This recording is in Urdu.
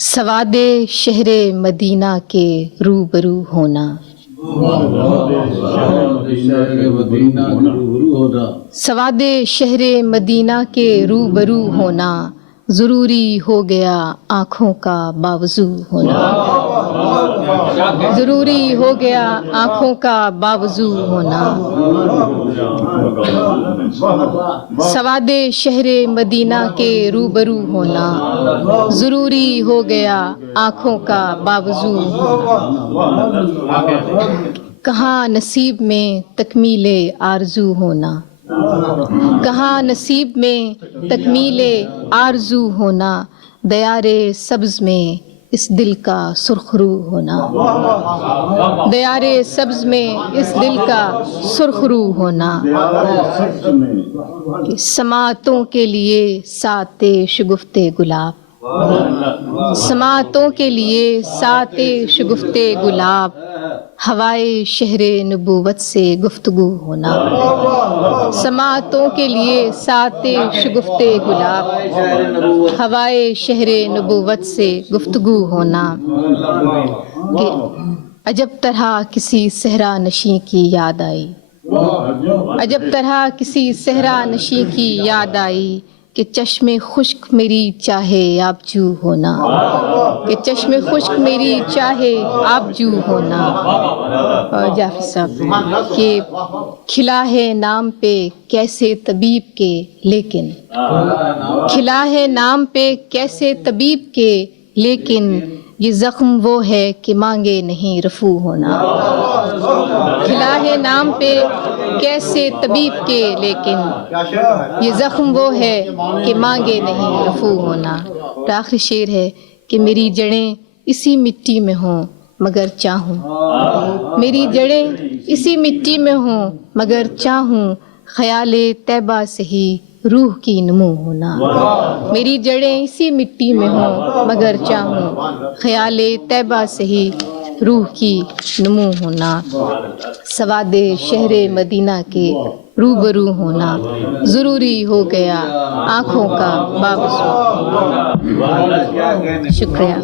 سواد شہر مدینہ کے روبرو ہونا، سواد شہر مدینہ کے روبرو ہونا ضروری ہو گیا آنکھوں کا باوضو ہونا، ضروری ہو گیا آنکھوں کا باوضو ہونا، سواد شہر مدینہ کے روبرو ہونا ضروری ہو گیا آنکھوں کا باوضو ہونا، کہاں نصیب میں تکمیل آرزو ہونا، کہاں نصیب میں تکمیل آرزو ہونا، دیار سبز میں اس دل کا سرخ رو ہونا، دیار سبز میں اس دل کا سرخ رو ہونا، سماعتوں کے لیے سات شگفت گلاب، سماعتوں کے لیے سات شگفت گلاب، ہوائے شہر نبوت سے گفتگو ہونا، سماعتوں کے لیے سات شگفت گلاب، ہوائے شہر نبوت سے گفتگو ہونا، کہ عجب طرح کسی صحرا نشیں کی یاد آئی، عجب طرح کسی صحرا نشیں کی یاد آئی، کہ چشم خشک میری چاہے آبجو ہونا، کہ چشم خشک میری چاہے آبجو ہونا، اور جعفر صاحب کہ کھلا ہے نام پہ کیسے طبیب کے لیکن، کھلا ہے نام پہ کیسے طبیب کے لیکن، یہ زخم وہ ہے کہ مانگے نہیں رفو ہونا، کھلا ہے نام پہ کیسے طبیب کے لیکن، یہ زخم وہ ہے کہ مانگے نہیں رفو ہونا، اور آخری شعر ہے کہ میری جڑیں اسی مٹی میں ہوں مگر چاہوں، میری جڑیں اسی مٹی میں ہوں مگر چاہوں، خیال طیبہ سے ہی روح کی نمو ہونا، میری جڑیں اسی مٹی میں ہوں مگر چاہوں، خیال طیبہ سے ہی روح کی نمو ہونا، سواد شہر مدینہ کے روبرو ہونا ضروری ہو گیا آنکھوں کا باوضو۔ شکریہ۔